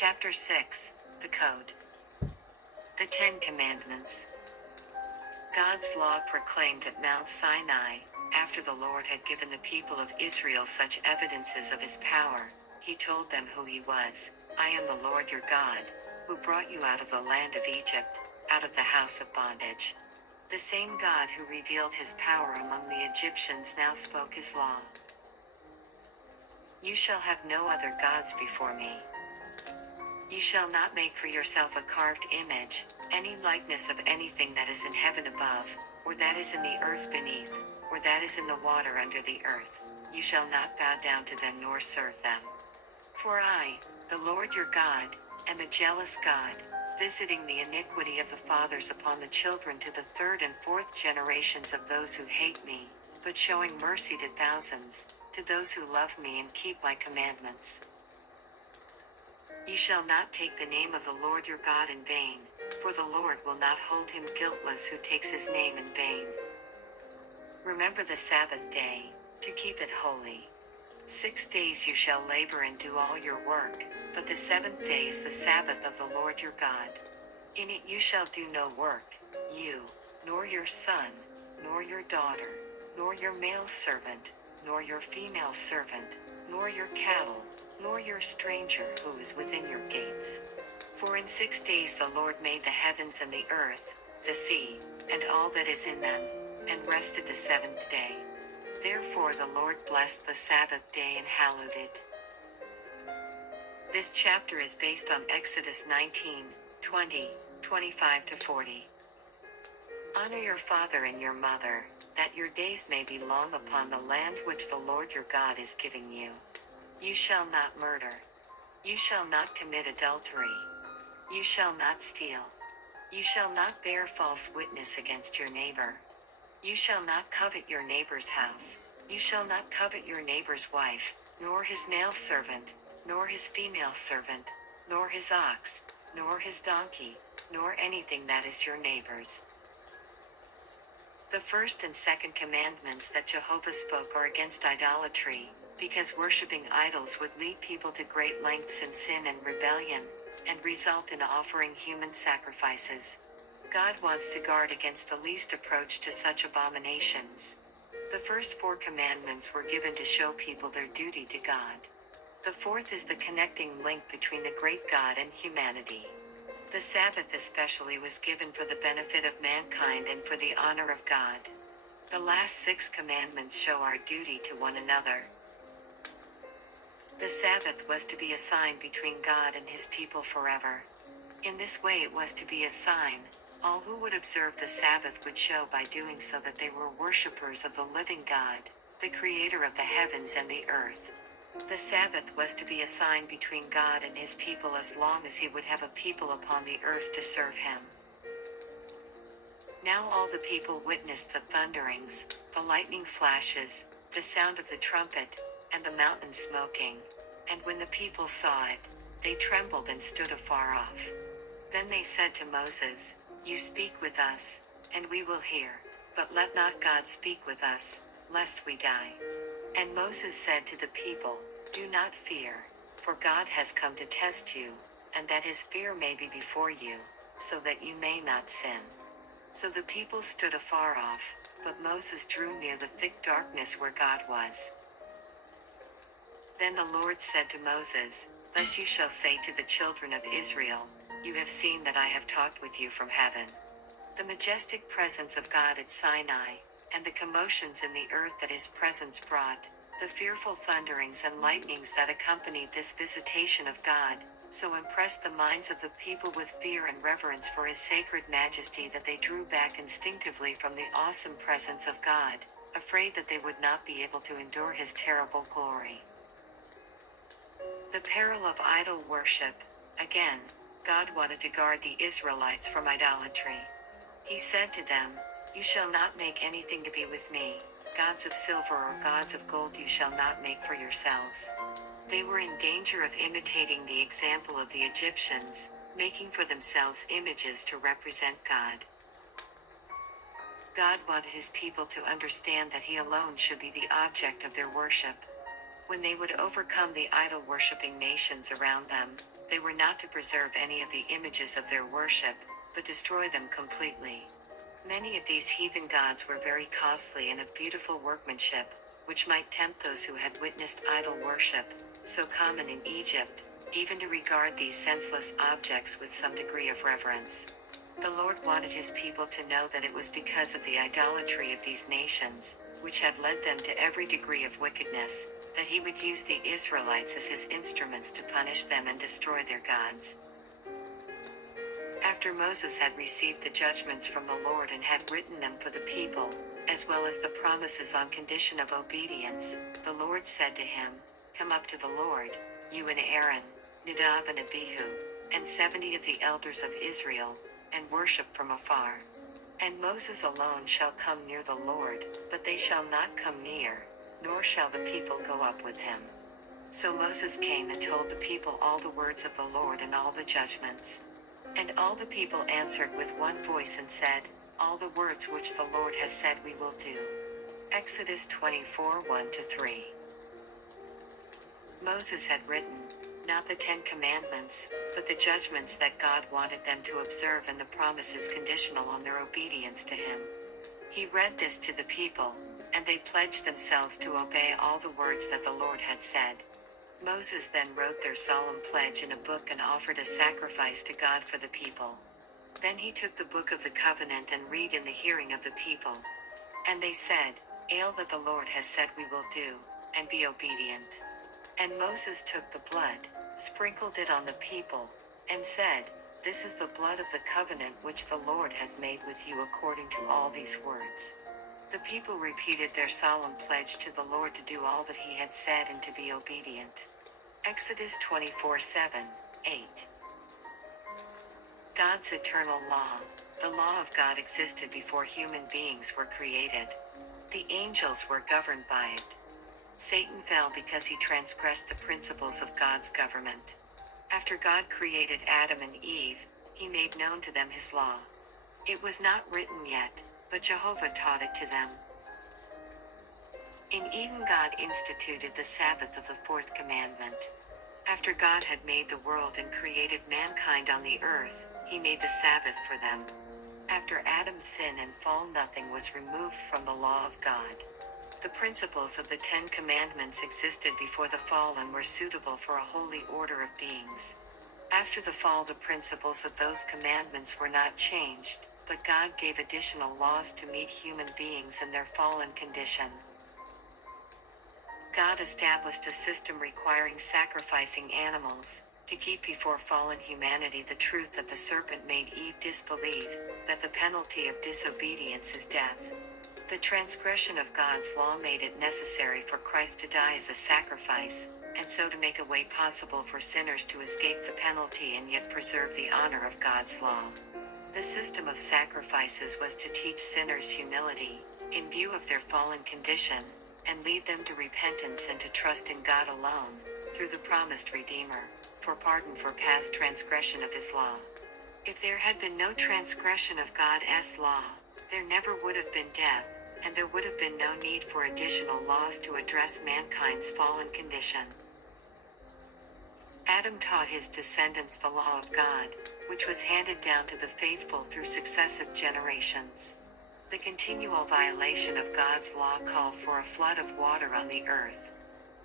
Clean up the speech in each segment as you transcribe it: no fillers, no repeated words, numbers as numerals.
Chapter 6, The Code. The Ten Commandments. God's law proclaimed at Mount Sinai, after the Lord had given the people of Israel such evidences of his power. He told them who he was. I am the Lord your God, who brought you out of the land of Egypt, out of the house of bondage. The same God who revealed his power among the Egyptians now spoke his law. You shall have no other gods before me. You shall not make for yourself a carved image, any likeness of anything that is in heaven above, or that is in the earth beneath, or that is in the water under the earth. You shall not bow down to them nor serve them. For I, the Lord your God, am a jealous God, visiting the iniquity of the fathers upon the children to the third and fourth generations of those who hate me, but showing mercy to thousands, to those who love me and keep my commandments. You shall not take the name of the Lord your God in vain, for the Lord will not hold him guiltless who takes his name in vain. Remember the Sabbath day, to keep it holy. 6 days you shall labor and do all your work, but the seventh day is the Sabbath of the Lord your God. In it you shall do no work, you, nor your son, nor your daughter, nor your male servant, nor your female servant, nor your cattle, nor your stranger who is within your gates. For in 6 days the Lord made the heavens and the earth, the sea, and all that is in them, and rested the seventh day. Therefore the Lord blessed the Sabbath day and hallowed it. This chapter is based on Exodus 19, 20, 25-40. Honor your father and your mother, that your days may be long upon the land which the Lord your God is giving you. You shall not murder. You shall not commit adultery. You shall not steal. You shall not bear false witness against your neighbor. You shall not covet your neighbor's house. You shall not covet your neighbor's wife, nor his male servant, nor his female servant, nor his ox, nor his donkey, nor anything that is your neighbor's. The first and second commandments that Jehovah spoke are against idolatry, because worshipping idols would lead people to great lengths in sin and rebellion, and result in offering human sacrifices. God wants to guard against the least approach to such abominations. The first 4 commandments were given to show people their duty to God. The fourth is the connecting link between the great God and humanity. The Sabbath especially was given for the benefit of mankind and for the honor of God. The last 6 commandments show our duty to one another. The Sabbath was to be a sign between God and his people forever. In this way it was to be a sign. All who would observe the Sabbath would show by doing so that they were worshippers of the living God, the creator of the heavens and the earth. The Sabbath was to be a sign between God and his people as long as he would have a people upon the earth to serve him. Now all the people witnessed the thunderings, the lightning flashes, the sound of the trumpet, and the mountain smoking. And when the people saw it, they trembled and stood afar off. Then they said to Moses, You speak with us, and we will hear, but let not God speak with us, lest we die. And Moses said to the people, Do not fear, for God has come to test you, and that his fear may be before you, so that you may not sin. So the people stood afar off, but Moses drew near the thick darkness where God was. Then the Lord said to Moses, Thus you shall say to the children of Israel, You have seen that I have talked with you from heaven. The majestic presence of God at Sinai, and the commotions in the earth that his presence brought, the fearful thunderings and lightnings that accompanied this visitation of God, so impressed the minds of the people with fear and reverence for his sacred majesty that they drew back instinctively from the awesome presence of God, afraid that they would not be able to endure his terrible glory. The peril of idol worship. Again, God wanted to guard the Israelites from idolatry. He said to them, You shall not make anything to be with me, gods of silver or gods of gold you shall not make for yourselves. They were in danger of imitating the example of the Egyptians, making for themselves images to represent God. God wanted his people to understand that he alone should be the object of their worship. When they would overcome the idol-worshipping nations around them, They were not to preserve any of the images of their worship, but destroy them completely. Many of these heathen gods were very costly and of beautiful workmanship, which might tempt those who had witnessed idol worship, so common in Egypt, even to regard these senseless objects with some degree of reverence. The Lord wanted his people to know that it was because of the idolatry of these nations, which had led them to every degree of wickedness, that he would use the Israelites as his instruments to punish them and destroy their gods. After Moses had received the judgments from the Lord and had written them for the people, as well as the promises on condition of obedience, the Lord said to him, "Come up to the Lord, you and Aaron, Nadab and Abihu, and 70 of the elders of Israel, and worship from afar. And Moses alone shall come near the Lord, but they shall not come near, nor shall the people go up with him." So Moses came and told the people all the words of the Lord and all the judgments. And all the people answered with one voice and said, "All the words which the Lord has said we will do." Exodus 24, 1-3. Moses had written, not the 10 Commandments, but the judgments that God wanted them to observe and the promises conditional on their obedience to him. He read this to the people, and they pledged themselves to obey all the words that the Lord had said. Moses then wrote their solemn pledge in a book and offered a sacrifice to God for the people. Then he took the book of the covenant and read in the hearing of the people. And they said, "All that the Lord has said we will do, and be obedient." And Moses took the blood, sprinkled it on the people, and said, "This is the blood of the covenant which the Lord has made with you according to all these words." The people repeated their solemn pledge to the Lord to do all that he had said and to be obedient. Exodus 24, 7, 8. God's eternal law. The law of God existed before human beings were created. The angels were governed by it. Satan fell because he transgressed the principles of God's government. After God created Adam and Eve, he made known to them his law. It was not written yet, but Jehovah taught it to them. In Eden, God instituted the Sabbath of the 4th commandment. After God had made the world and created mankind on the earth, he made the Sabbath for them. After Adam's sin and fall, nothing was removed from the law of God. The principles of the 10 Commandments existed before the fall and were suitable for a holy order of beings. After the fall, the principles of those commandments were not changed, but God gave additional laws to meet human beings in their fallen condition. God established a system requiring sacrificing animals, to keep before fallen humanity the truth that the serpent made Eve disbelieve, that the penalty of disobedience is death. The transgression of God's law made it necessary for Christ to die as a sacrifice, and so to make a way possible for sinners to escape the penalty and yet preserve the honor of God's law. The system of sacrifices was to teach sinners humility, in view of their fallen condition, and lead them to repentance and to trust in God alone, through the promised Redeemer, for pardon for past transgression of his law. If there had been no transgression of God's law, there never would have been death, and there would have been no need for additional laws to address mankind's fallen condition. Adam taught his descendants the law of God, which was handed down to the faithful through successive generations. The continual violation of God's law called for a flood of water on the earth.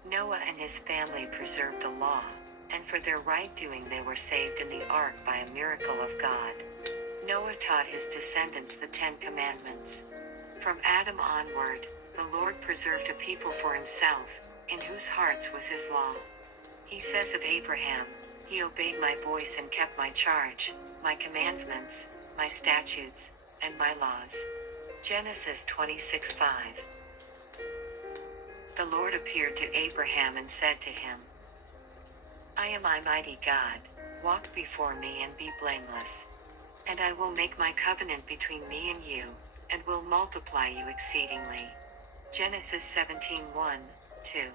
Noah and his family preserved the law, and for their right doing they were saved in the ark by a miracle of God. Noah taught his descendants the 10 Commandments. From Adam onward, the Lord preserved a people for himself, in whose hearts was his law. He says of Abraham, "He obeyed my voice and kept my charge, my commandments, my statutes, and my laws." Genesis 26:5. The Lord appeared to Abraham and said to him, "I am a mighty God, walk before me and be blameless. And I will make my covenant between me and you, and will multiply you exceedingly." Genesis 17:1, 2.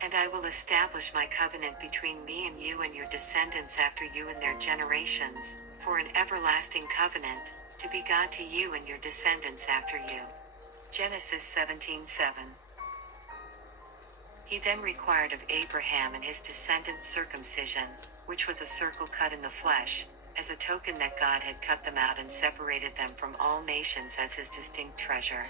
"And I will establish my covenant between me and you and your descendants after you in their generations, for an everlasting covenant, to be God to you and your descendants after you." Genesis 17:7. He then required of Abraham and his descendants circumcision, which was a circle cut in the flesh, as a token that God had cut them out and separated them from all nations as his distinct treasure.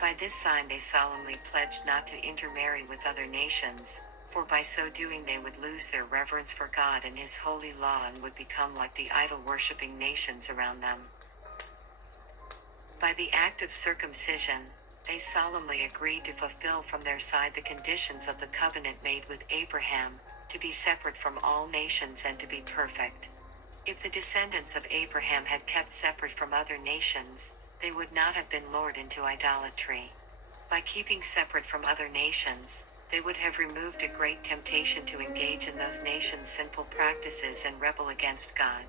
By this sign they solemnly pledged not to intermarry with other nations, for by so doing they would lose their reverence for God and his holy law and would become like the idol-worshipping nations around them. By the act of circumcision, they solemnly agreed to fulfill from their side the conditions of the covenant made with Abraham, to be separate from all nations and to be perfect. If the descendants of Abraham had kept separate from other nations, they would not have been lured into idolatry. By keeping separate from other nations, they would have removed a great temptation to engage in those nations' sinful practices and rebel against God.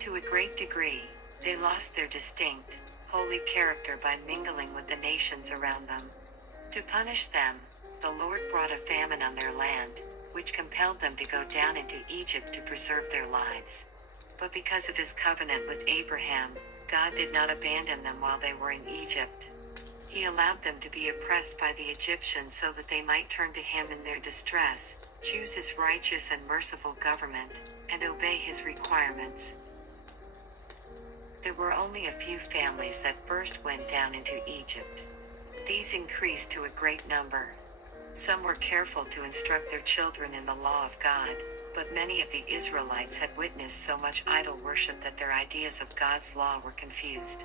To a great degree, they lost their distinct, holy character by mingling with the nations around them. To punish them, the Lord brought a famine on their land, which compelled them to go down into Egypt to preserve their lives. But because of his covenant with Abraham, God did not abandon them while they were in Egypt. He allowed them to be oppressed by the Egyptians so that they might turn to him in their distress, choose his righteous and merciful government, and obey his requirements. There were only a few families that first went down into Egypt. These increased to a great number. Some were careful to instruct their children in the law of God, but many of the Israelites had witnessed so much idol worship that their ideas of God's law were confused.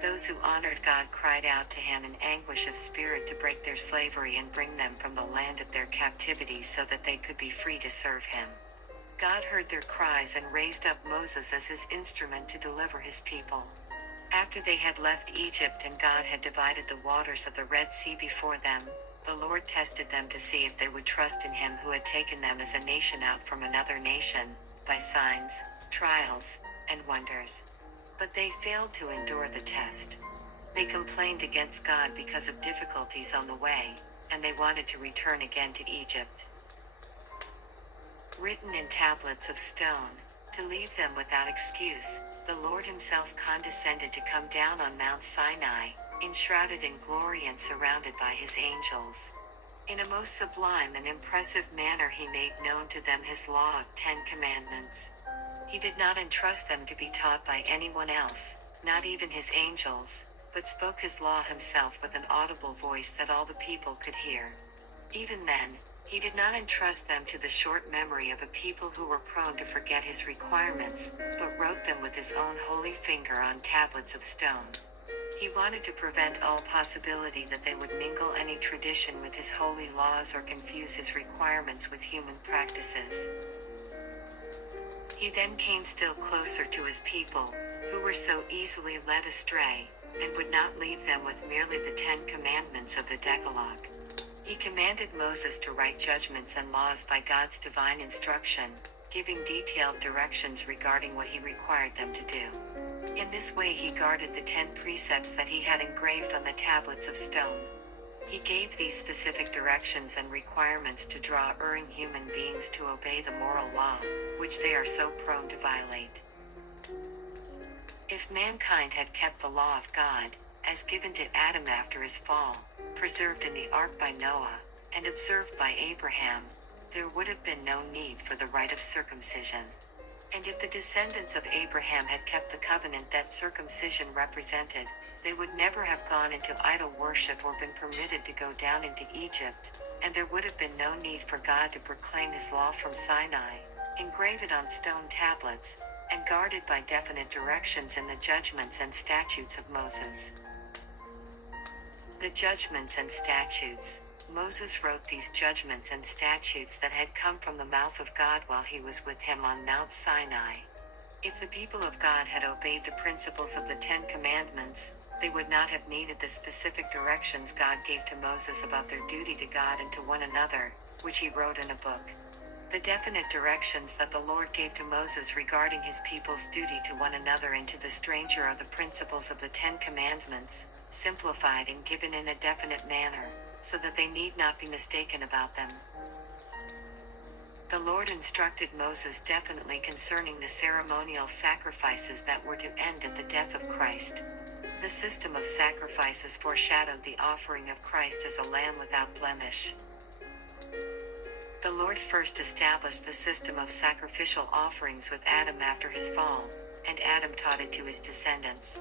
Those who honored God cried out to him in anguish of spirit to break their slavery and bring them from the land of their captivity so that they could be free to serve him. God heard their cries and raised up Moses as his instrument to deliver his people. After they had left Egypt and God had divided the waters of the Red Sea before them, the Lord tested them to see if they would trust in him who had taken them as a nation out from another nation, by signs, trials, and wonders. But they failed to endure the test. They complained against God because of difficulties on the way, and they wanted to return again to Egypt. Written in tablets of stone, to leave them without excuse, the Lord himself condescended to come down on Mount Sinai, enshrouded in glory and surrounded by his angels. In a most sublime and impressive manner he made known to them his law of 10 commandments. He did not entrust them to be taught by anyone else, not even his angels, but spoke his law himself with an audible voice that all the people could hear. Even then, he did not entrust them to the short memory of a people who were prone to forget his requirements, but wrote them with his own holy finger on tablets of stone. He wanted to prevent all possibility that they would mingle any tradition with his holy laws or confuse his requirements with human practices. He then came still closer to his people, who were so easily led astray, and would not leave them with merely the 10 commandments of the Decalogue. He commanded Moses to write judgments and laws by God's divine instruction, giving detailed directions regarding what he required them to do. In this way he guarded the 10 precepts that he had engraved on the tablets of stone. He gave these specific directions and requirements to draw erring human beings to obey the moral law, which they are so prone to violate. If mankind had kept the law of God, as given to Adam after his fall, preserved in the ark by Noah, and observed by Abraham, there would have been no need for the rite of circumcision. And if the descendants of Abraham had kept the covenant that circumcision represented, they would never have gone into idol worship or been permitted to go down into Egypt, and there would have been no need for God to proclaim his law from Sinai, engrave it on stone tablets, and guarded by definite directions in the judgments and statutes of Moses. The judgments and statutes. Moses wrote these judgments and statutes that had come from the mouth of God while he was with him on Mount Sinai. If the people of God had obeyed the principles of the 10 Commandments, they would not have needed the specific directions God gave to Moses about their duty to God and to one another, which he wrote in a book. The definite directions that the Lord gave to Moses regarding his people's duty to one another and to the stranger are the principles of the 10 Commandments, simplified and given in a definite manner, so that they need not be mistaken about them. The Lord instructed Moses definitely concerning the ceremonial sacrifices that were to end at the death of Christ. The system of sacrifices foreshadowed the offering of Christ as a lamb without blemish. The Lord Lord first established the system of sacrificial offerings with Adam after his fall, and Adam taught it to his descendants.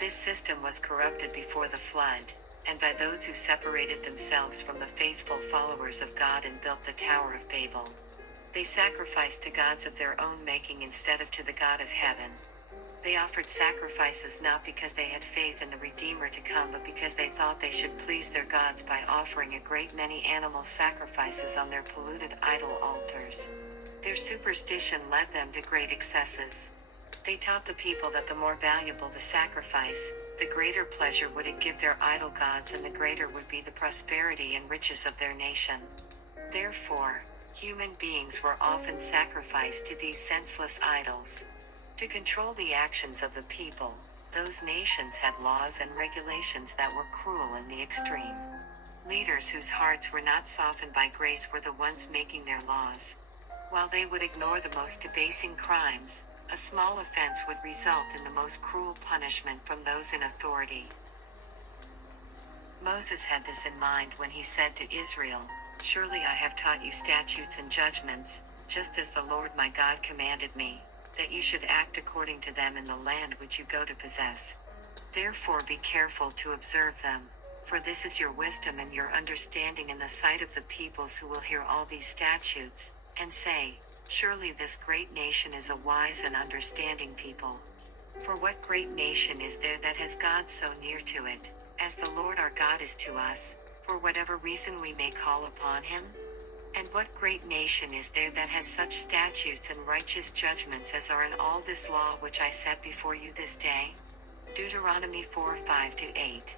This system was corrupted before the flood, and by those who separated themselves from the faithful followers of God and built the Tower of Babel. They sacrificed to gods of their own making instead of to the God of heaven. They offered sacrifices not because they had faith in the Redeemer to come, but because they thought they should please their gods by offering a great many animal sacrifices on their polluted idol altars. Their superstition led them to great excesses. They taught the people that the more valuable the sacrifice, the greater pleasure would it give their idol gods, and the greater would be the prosperity and riches of their nation. Therefore, human beings were often sacrificed to these senseless idols. To control the actions of the people, those nations had laws and regulations that were cruel in the extreme. Leaders whose hearts were not softened by grace were the ones making their laws. While they would ignore the most debasing crimes, a small offense would result in the most cruel punishment from those in authority. Moses had this in mind when he said to Israel, "Surely I have taught you statutes and judgments, just as the Lord my God commanded me, that you should act according to them in the land which you go to possess. Therefore be careful to observe them, for this is your wisdom and your understanding in the sight of the peoples who will hear all these statutes, and say, surely this great nation is a wise and understanding people. For what great nation is there that has God so near to it, as the Lord our God is to us, for whatever reason we may call upon him? And what great nation is there that has such statutes and righteous judgments as are in all this law which I set before you this day?" Deuteronomy 4:5-8.